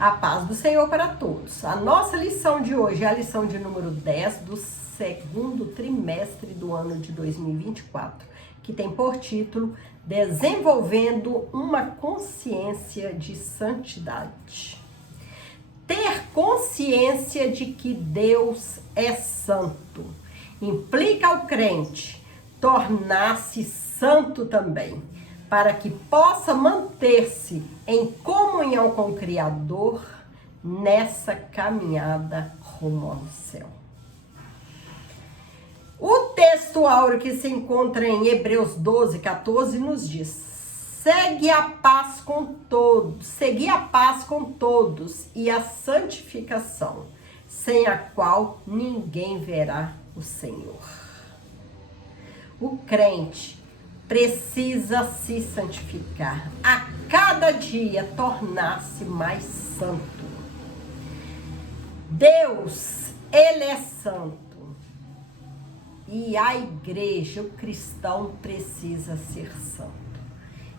A paz do Senhor para todos. A nossa lição de hoje é a lição de número 10 do segundo trimestre do ano de 2024, que tem por título Desenvolvendo uma consciência de santidade. Ter consciência de que Deus é santo implica ao crente tornar-se santo também, para que possa manter-se em comunhão com o Criador nessa caminhada rumo ao céu. O texto áureo que se encontra em Hebreus 12, 14 nos diz: segui a paz com todos e a santificação, sem a qual ninguém verá o Senhor. O crente precisa se santificar, a cada dia tornar-se mais santo. Deus, Ele é santo. E a igreja, o cristão, precisa ser santo.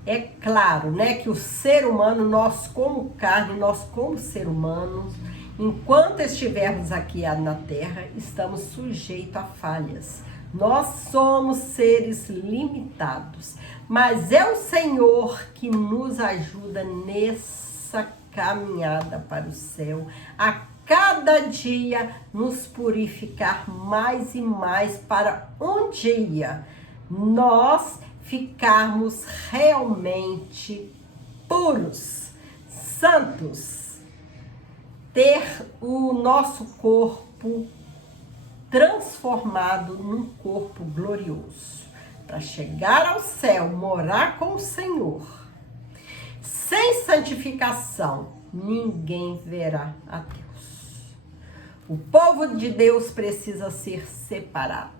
É claro, né, que o ser humano, nós como carne, nós como ser humanos, enquanto estivermos aqui na terra, estamos sujeitos a falhas. Nós somos seres limitados, mas é o Senhor que nos ajuda nessa caminhada para o céu, a cada dia nos purificar mais e mais para um dia nós ficarmos realmente puros, santos, ter o nosso corpo transformado num corpo glorioso, para chegar ao céu, morar com o Senhor. Sem santificação, ninguém verá a Deus. O povo de Deus precisa ser separado,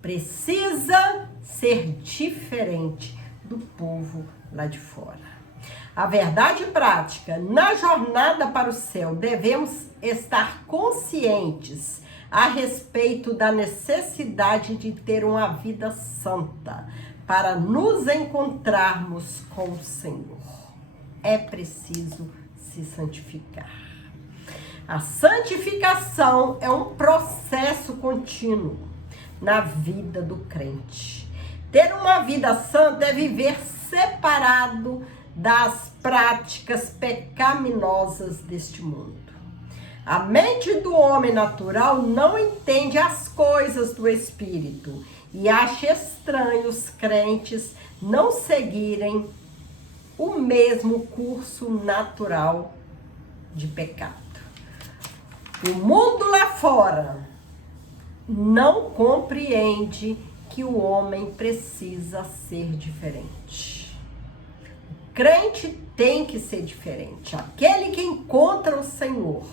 precisa ser diferente do povo lá de fora. A verdade prática, na jornada para o céu, devemos estar conscientes a respeito da necessidade de ter uma vida santa para nos encontrarmos com o Senhor. É preciso se santificar. A santificação é um processo contínuo na vida do crente. Ter uma vida santa é viver separado das práticas pecaminosas deste mundo. A mente do homem natural não entende as coisas do Espírito e acha estranho os crentes não seguirem o mesmo curso natural de pecado. O mundo lá fora não compreende que o homem precisa ser diferente. O crente tem que ser diferente. Aquele que encontra o Senhor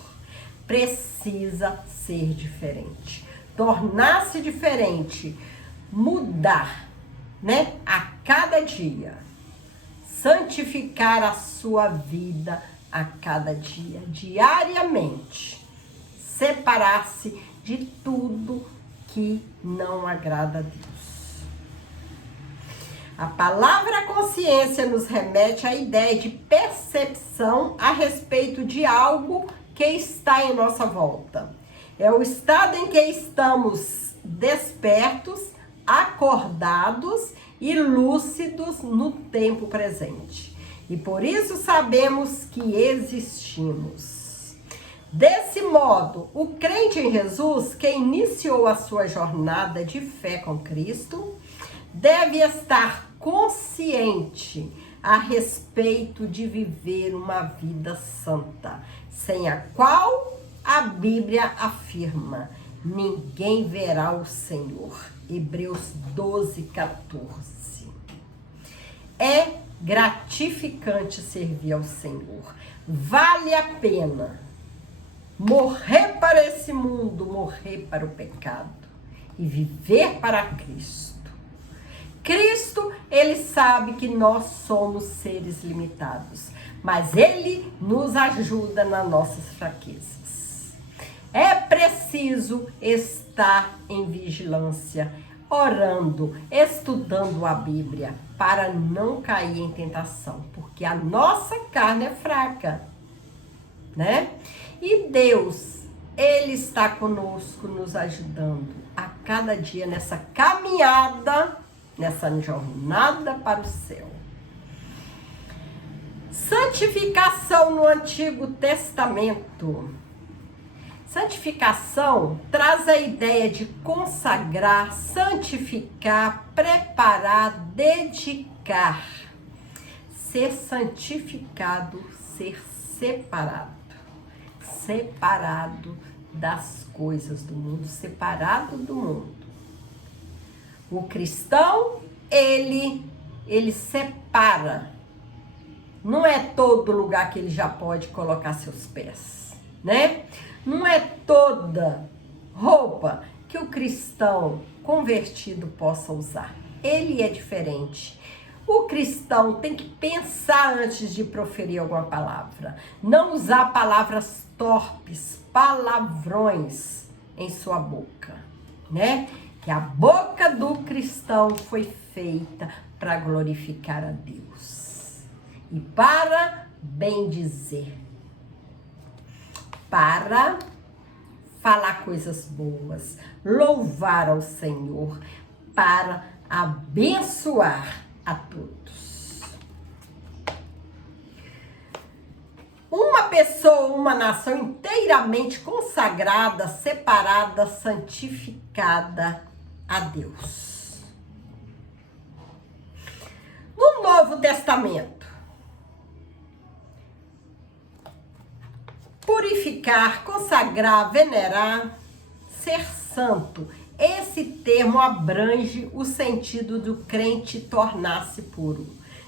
precisa ser diferente. Tornar-se diferente, mudar, né? A cada dia. Santificar a sua vida a cada dia, diariamente. Separar-se de tudo que não agrada a Deus. A palavra consciência nos remete à ideia de percepção a respeito de algo que está em nossa volta. É o estado em que estamos despertos, acordados e lúcidos no tempo presente. E por isso sabemos que existimos. Desse modo, o crente em Jesus, que iniciou a sua jornada de fé com Cristo, deve estar consciente a respeito de viver uma vida santa, sem a qual a Bíblia afirma: ninguém verá o Senhor. Hebreus 12, 14. É gratificante servir ao Senhor. Vale a pena morrer para esse mundo, morrer para o pecado e viver para Cristo. Cristo, Ele sabe que nós somos seres limitados, mas Ele nos ajuda nas nossas fraquezas. É preciso estar em vigilância, orando, estudando a Bíblia, para não cair em tentação, porque a nossa carne é fraca. né? E Deus, Ele está conosco, nos ajudando a cada dia nessa caminhada, nessa jornada para o céu. Santificação no Antigo Testamento. Santificação traz a ideia de consagrar, santificar, preparar, dedicar. Ser santificado, ser separado. Separado das coisas do mundo, separado do mundo. O cristão, ele separa. Não é todo lugar que ele já pode colocar seus pés, né? Não é toda roupa que o cristão convertido possa usar. Ele é diferente. O cristão tem que pensar antes de proferir alguma palavra. Não usar palavras torpes, palavrões em sua boca, né? Que a boca do cristão foi feita para glorificar a Deus e para bendizer, para falar coisas boas, louvar ao Senhor, para abençoar a todos. Uma pessoa, uma nação inteiramente consagrada, separada, santificada a Deus. No Novo Testamento, purificar, consagrar, venerar, ser santo. Esse termo abrange o sentido do crente tornar-se puro,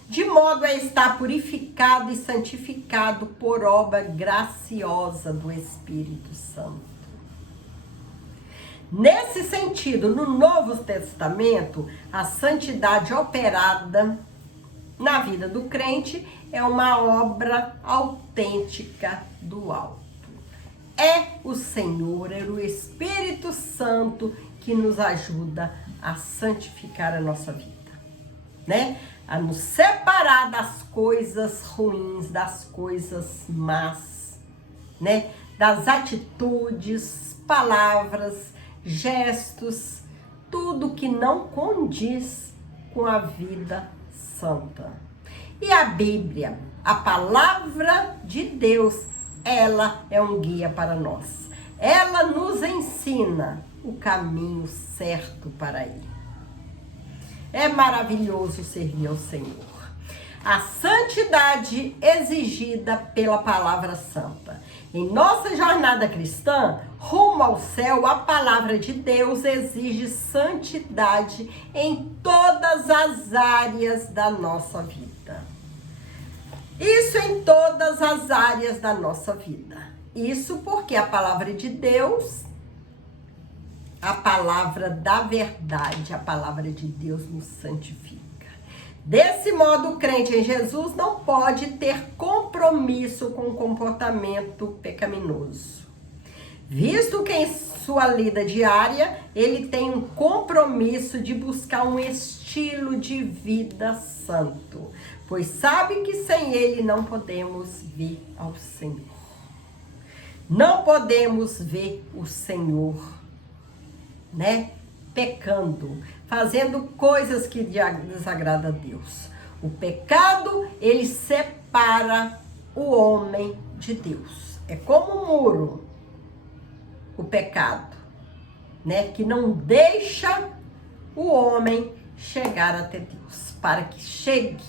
de modo a estar purificado e santificado por obra graciosa do Espírito Santo. Nesse sentido, no Novo Testamento, a santidade operada na vida do crente é uma obra autêntica do alto. É o Senhor, é o Espírito Santo que nos ajuda a santificar a nossa vida, né? A nos separar das coisas ruins, das coisas más, né? Das atitudes, palavras, gestos, tudo que não condiz com a vida santa. E a Bíblia, a palavra de Deus, ela é um guia para nós. Ela nos ensina o caminho certo para ir. É maravilhoso servir ao Senhor. A santidade exigida pela palavra santa. Em nossa jornada cristã, rumo ao céu, a palavra de Deus exige santidade em todas as áreas da nossa vida. Isso em todas as áreas da nossa vida. Isso porque a palavra de Deus, a palavra da verdade, a palavra de Deus nos santifica. Desse modo, o crente em Jesus não pode ter compromisso com o comportamento pecaminoso, visto que em sua lida diária ele tem um compromisso de buscar um estilo de vida santo, pois sabe que sem ele não podemos vir ao Senhor. Não podemos ver o Senhor, né? Pecando, fazendo coisas que desagradam a Deus. O pecado, ele separa o homem de Deus. É como um muro, o pecado, né? Que não deixa o homem chegar até Deus. Para que chegue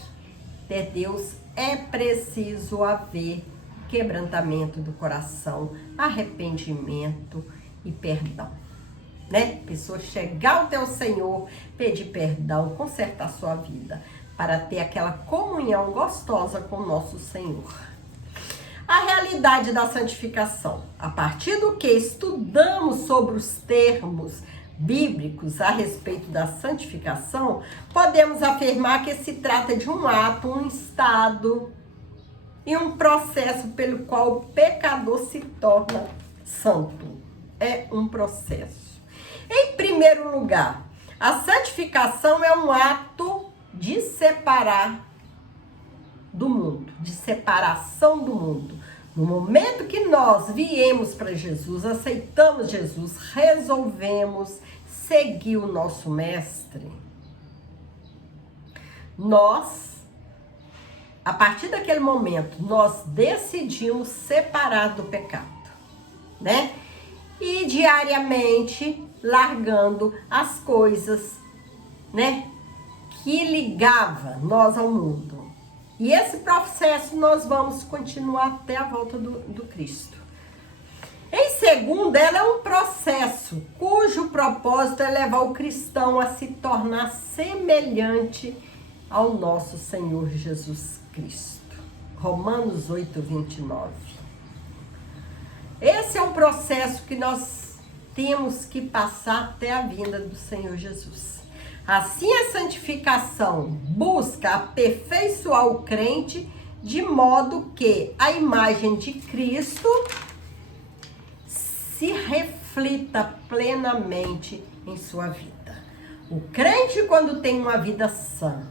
até Deus, é preciso haver quebrantamento do coração, arrependimento e perdão, né? Pessoa chegar ao teu Senhor, pedir perdão, consertar sua vida, para ter aquela comunhão gostosa com o nosso Senhor. A realidade da santificação, a partir do que estudamos sobre os termos bíblicos a respeito da santificação, podemos afirmar que se trata de um ato, um estado e um processo pelo qual o pecador se torna santo. É um processo. Em primeiro lugar, a santificação é um ato de separar do mundo, de separação do mundo. No momento que nós viemos para Jesus, aceitamos Jesus, resolvemos seguir o nosso mestre, a partir daquele momento, nós decidimos separar do pecado, né? E diariamente largando as coisas, né, que ligava nós ao mundo. E esse processo nós vamos continuar até a volta do Cristo. Em segundo, ela é um processo cujo propósito é levar o cristão a se tornar semelhante ao nosso Senhor Jesus Cristo. Romanos 8, 29. Esse é um processo que nós temos que passar até a vinda do Senhor Jesus. Assim, a santificação busca aperfeiçoar o crente de modo que a imagem de Cristo se reflita plenamente em sua vida. O crente, quando tem uma vida sã,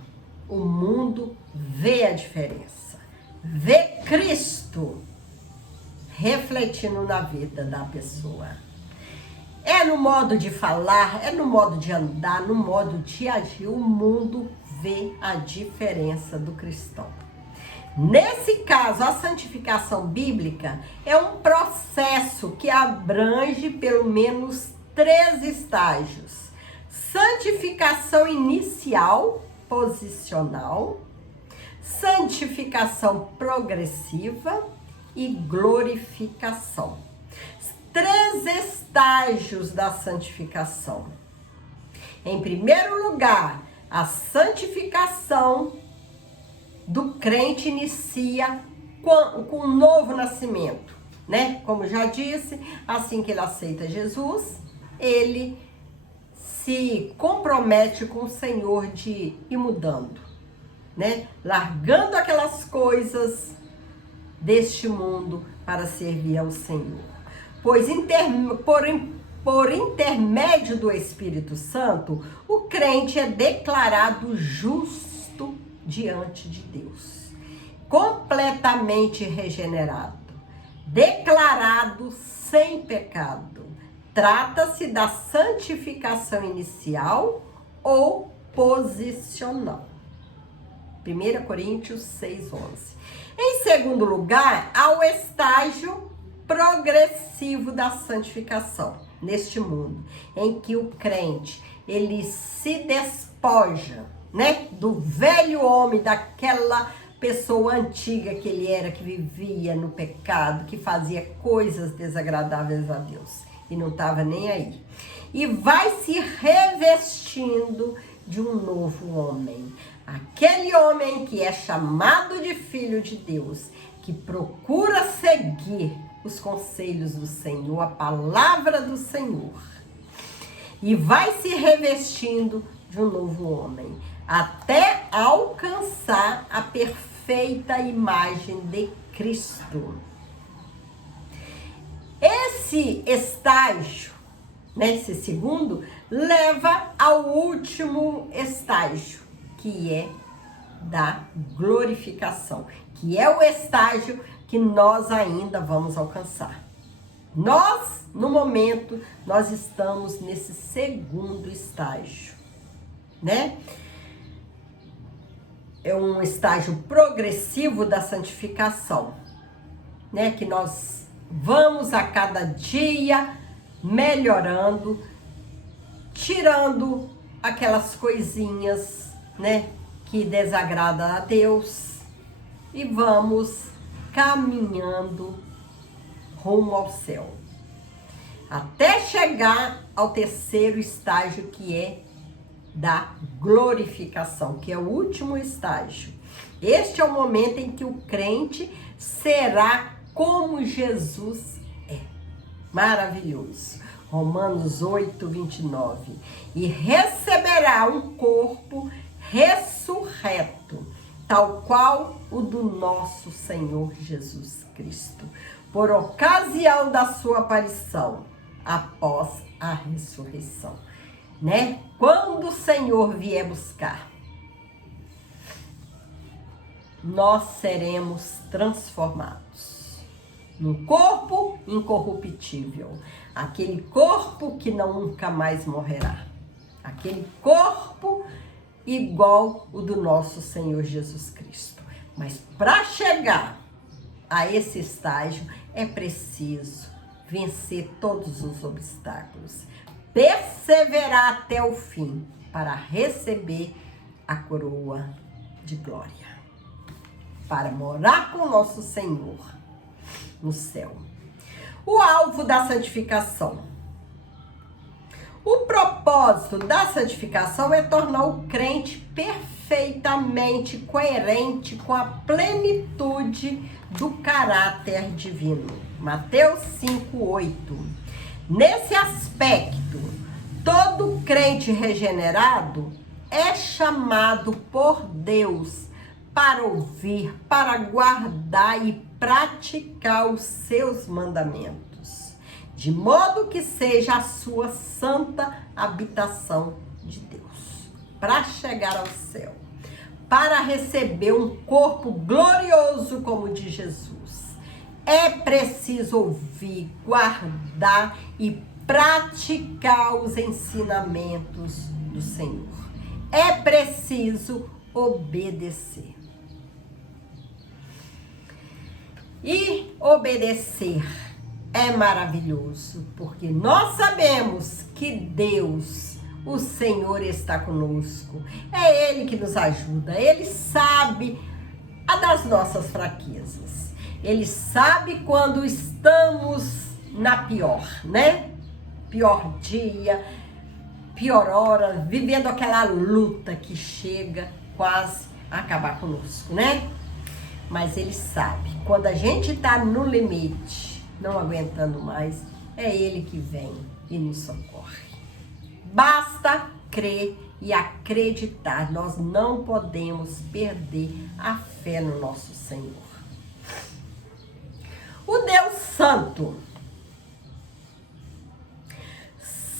o mundo vê a diferença, vê Cristo refletindo na vida da pessoa. É no modo de falar, é no modo de andar, no modo de agir, o mundo vê a diferença do cristão. Nesse caso, a santificação bíblica é um processo que abrange pelo menos 3 estágios: santificação inicial, posicional, santificação progressiva e glorificação. 3 estágios da santificação. Em primeiro lugar, a santificação do crente inicia com um novo nascimento, né? Como já disse, assim que ele aceita Jesus, ele se compromete com o Senhor de ir mudando, né? Largando aquelas coisas deste mundo para servir ao Senhor. Pois por intermédio do Espírito Santo, o crente é declarado justo diante de Deus, completamente regenerado, declarado sem pecado. Trata-se da santificação inicial ou posicional. 1 Coríntios 6:11. Em segundo lugar, há o estágio progressivo da santificação neste mundo, em que o crente, ele se despoja, né, do velho homem, daquela pessoa antiga que ele era, que vivia no pecado, que fazia coisas desagradáveis a Deus e não estava nem aí. E vai se revestindo de um novo homem. Aquele homem que é chamado de filho de Deus, que procura seguir os conselhos do Senhor, a palavra do Senhor. E vai se revestindo de um novo homem, até alcançar a perfeita imagem de Cristo. Esse estágio, né, esse segundo, leva ao último estágio, que é da glorificação, que é o estágio que nós ainda vamos alcançar. Nós, no momento, nós estamos nesse segundo estágio, né? É um estágio progressivo da santificação, né? Que nós vamos a cada dia melhorando, tirando aquelas coisinhas, né, que desagradam a Deus, e vamos caminhando rumo ao céu, até chegar ao terceiro estágio, que é da glorificação, que é o último estágio. Este é o momento em que o crente será como Jesus é. Maravilhoso. Romanos 8, 29. E receberá um corpo ressurreto, tal qual o do nosso Senhor Jesus Cristo, por ocasião da sua aparição após a ressurreição, né? Quando o Senhor vier buscar, nós seremos transformados. num corpo incorruptível, aquele corpo que nunca mais morrerá, aquele corpo igual o do nosso Senhor Jesus Cristo. Mas para chegar a esse estágio é preciso vencer todos os obstáculos, perseverar até o fim para receber a coroa de glória, para morar com o nosso Senhor no céu. O alvo da santificação. O propósito da santificação é tornar o crente perfeitamente coerente com a plenitude do caráter divino. Mateus 5:8. Nesse aspecto, todo crente regenerado é chamado por Deus para ouvir, para guardar e praticar os seus mandamentos, de modo que seja a sua santa habitação de Deus. Para chegar ao céu, para receber um corpo glorioso como o de Jesus, é preciso ouvir, guardar e praticar os ensinamentos do Senhor. É preciso obedecer. E obedecer é maravilhoso, porque nós sabemos que Deus, o Senhor, está conosco. É Ele que nos ajuda. Ele sabe das nossas fraquezas. Ele sabe quando estamos na pior, né? Pior dia, pior hora, vivendo aquela luta que chega quase a acabar conosco, né? Mas Ele sabe, quando a gente está no limite, não aguentando mais, é Ele que vem e nos socorre. Basta crer e acreditar, nós não podemos perder a fé no nosso Senhor. O Deus Santo.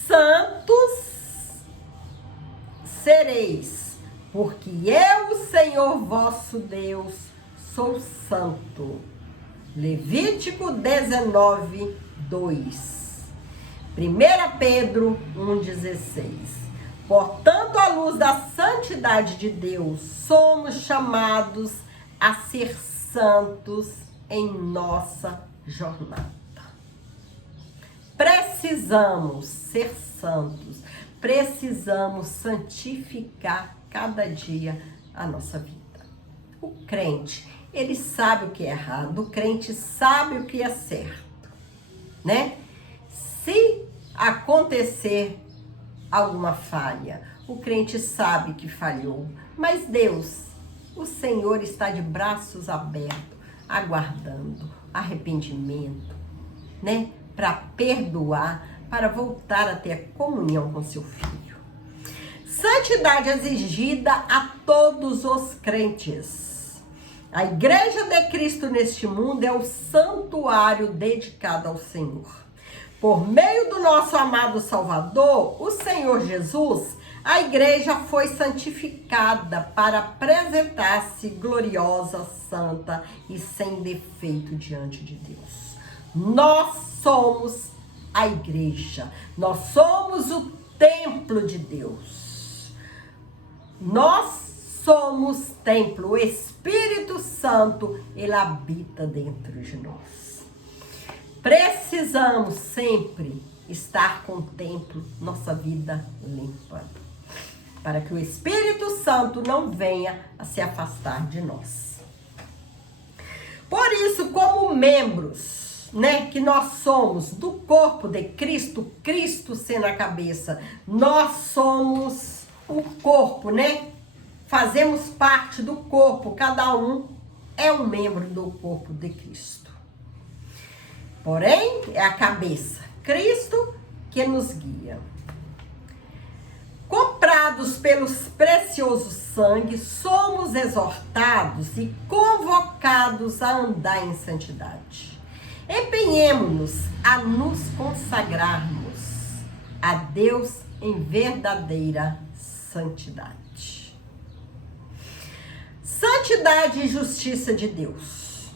Santos sereis, porque eu, Senhor vosso Deus, sou santo. Levítico 19, 2. 1 Pedro 1,16. Portanto, à luz da santidade de Deus, somos chamados a ser santos em nossa jornada. Precisamos ser santos, precisamos santificar cada dia a nossa vida. O crente, ele sabe o que é errado, o crente sabe o que é certo, né? Se acontecer alguma falha, o crente sabe que falhou, mas Deus, o Senhor, está de braços abertos, aguardando arrependimento, né? Para perdoar, para voltar a ter comunhão com seu filho. Santidade exigida a todos os crentes. A Igreja de Cristo neste mundo é o santuário dedicado ao Senhor. Por meio do nosso amado Salvador, o Senhor Jesus, a igreja foi santificada para apresentar-se gloriosa, santa e sem defeito diante de Deus. Nós somos a igreja, nós somos o templo de Deus. Nós somos templo, o Espírito Santo, ele habita dentro de nós. Precisamos sempre estar com o templo, nossa vida limpa, para que o Espírito Santo não venha a se afastar de nós. Por isso, como membros, né, que nós somos do corpo de Cristo, Cristo sendo a cabeça, nós somos o corpo, né? Fazemos parte do corpo, cada um é um membro do corpo de Cristo. Porém, é a cabeça, Cristo, que nos guia. Comprados pelos preciosos sangue, somos exortados e convocados a andar em santidade. Empenhemo-nos a nos consagrarmos a Deus em verdadeira santidade. Santidade e justiça de Deus.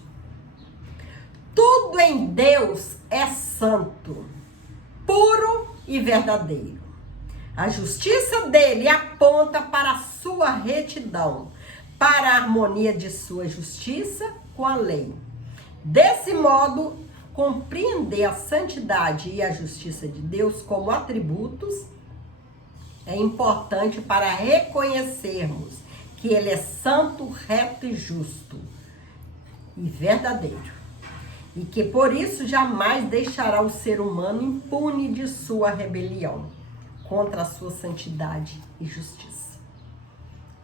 Tudo em Deus é santo, puro e verdadeiro. A justiça dele aponta para a sua retidão, para a harmonia de sua justiça com a lei. Desse modo, compreender a santidade e a justiça de Deus como atributos é importante para reconhecermos que ele é santo, reto e justo e verdadeiro. E que por isso jamais deixará o ser humano impune de sua rebelião contra a sua santidade e justiça.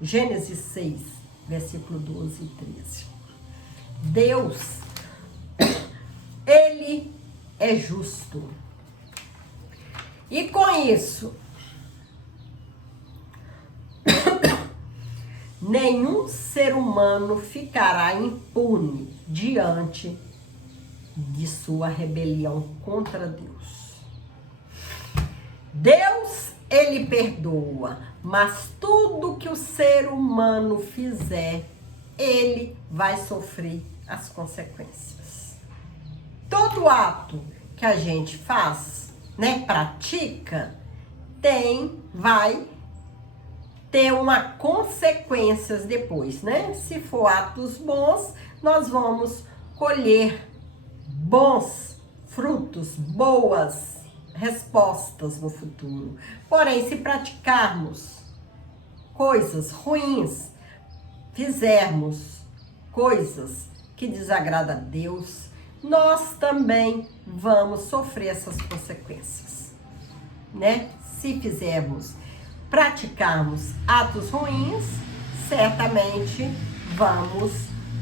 Gênesis 6, versículo 12 e 13. Deus, ele é justo. E com isso, nenhum ser humano ficará impune diante de sua rebelião contra Deus. Deus, ele perdoa, mas tudo que o ser humano fizer, ele vai sofrer as consequências. Todo ato que a gente faz, pratica, vai ter uma consequências depois, Se for atos bons, nós vamos colher bons frutos, boas respostas no futuro. Porém, se praticarmos coisas ruins, fizermos coisas que desagradam a Deus, nós também vamos sofrer essas consequências, Se praticarmos atos ruins, certamente vamos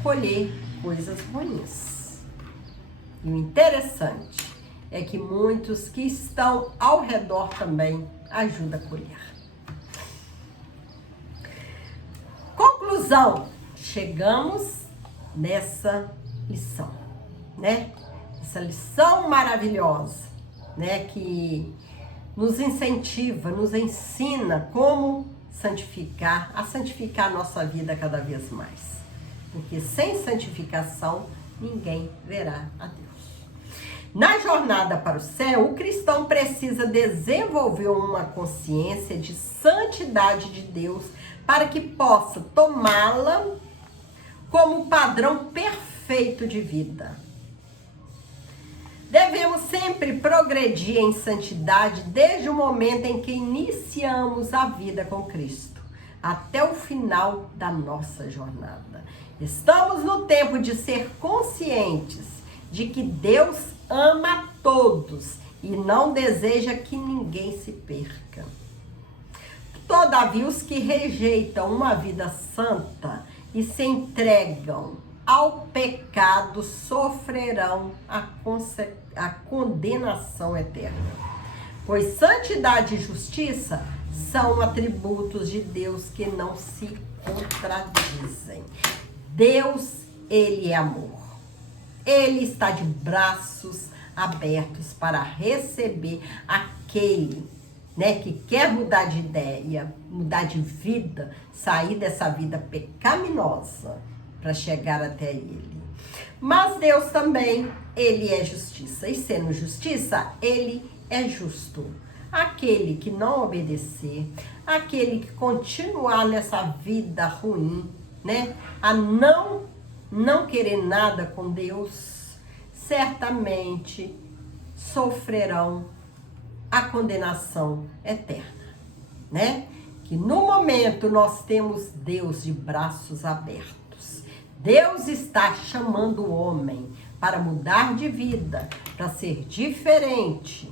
colher coisas ruins. E o interessante é que muitos que estão ao redor também ajudam a colher. Conclusão, chegamos nessa lição, Essa lição maravilhosa, que nos incentiva, nos ensina como santificar a nossa vida cada vez mais. Porque sem santificação, ninguém verá a Deus. Na jornada para o céu, o cristão precisa desenvolver uma consciência de santidade de Deus para que possa tomá-la como padrão perfeito de vida. Devemos sempre progredir em santidade desde o momento em que iniciamos a vida com Cristo, até o final da nossa jornada. Estamos no tempo de ser conscientes de que Deus ama todos e não deseja que ninguém se perca. Todavia, os que rejeitam uma vida santa e se entregam ao pecado sofrerão a condenação eterna. Pois santidade e justiça são atributos de Deus que não se contradizem. Deus, ele é amor. Ele está de braços abertos para receber aquele, que quer mudar de ideia, mudar de vida, sair dessa vida pecaminosa para chegar até ele. Mas Deus também, ele é justiça. E sendo justiça, ele é justo. Aquele que não obedecer, aquele que continuar nessa vida ruim, a não querer nada com Deus, certamente sofrerão a condenação eterna, Que no momento nós temos Deus de braços abertos. Deus está chamando o homem para mudar de vida, para ser diferente,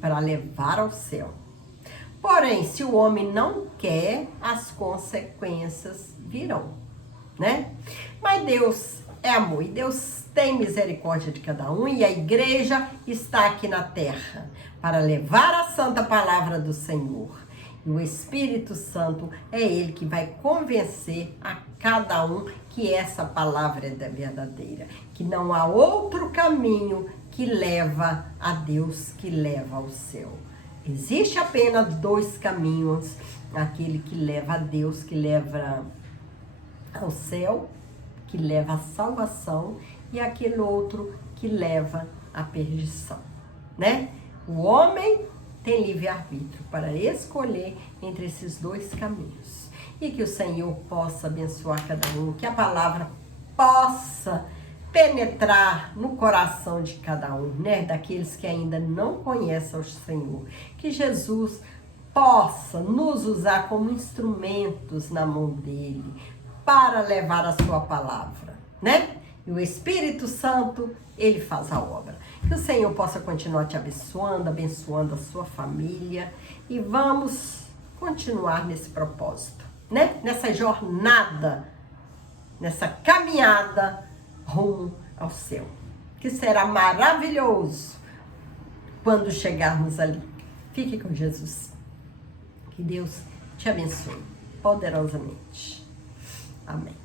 para levar ao céu. Porém, se o homem não quer, as consequências virão, Mas Deus é amor e Deus tem misericórdia de cada um, e a igreja está aqui na terra para levar a santa palavra do Senhor. E o Espírito Santo é ele que vai convencer a cada um que essa palavra é verdadeira, que não há outro caminho que leva a Deus, que leva ao céu. Existe apenas dois caminhos, aquele que leva a Deus, que leva ao céu, que leva à salvação, e aquele outro que leva à perdição, né? O homem tem livre-arbítrio para escolher entre esses dois caminhos. E que o Senhor possa abençoar cada um, que a palavra possa penetrar no coração de cada um, né? Daqueles que ainda não conhecem o Senhor. Que Jesus possa nos usar como instrumentos na mão dele para levar a sua palavra, né? E o Espírito Santo, ele faz a obra. Que o Senhor possa continuar te abençoando, abençoando a sua família. E vamos continuar nesse propósito, né? Nessa jornada, nessa caminhada rumo ao céu. Que será maravilhoso quando chegarmos ali. Fique com Jesus. Que Deus te abençoe poderosamente. Amém.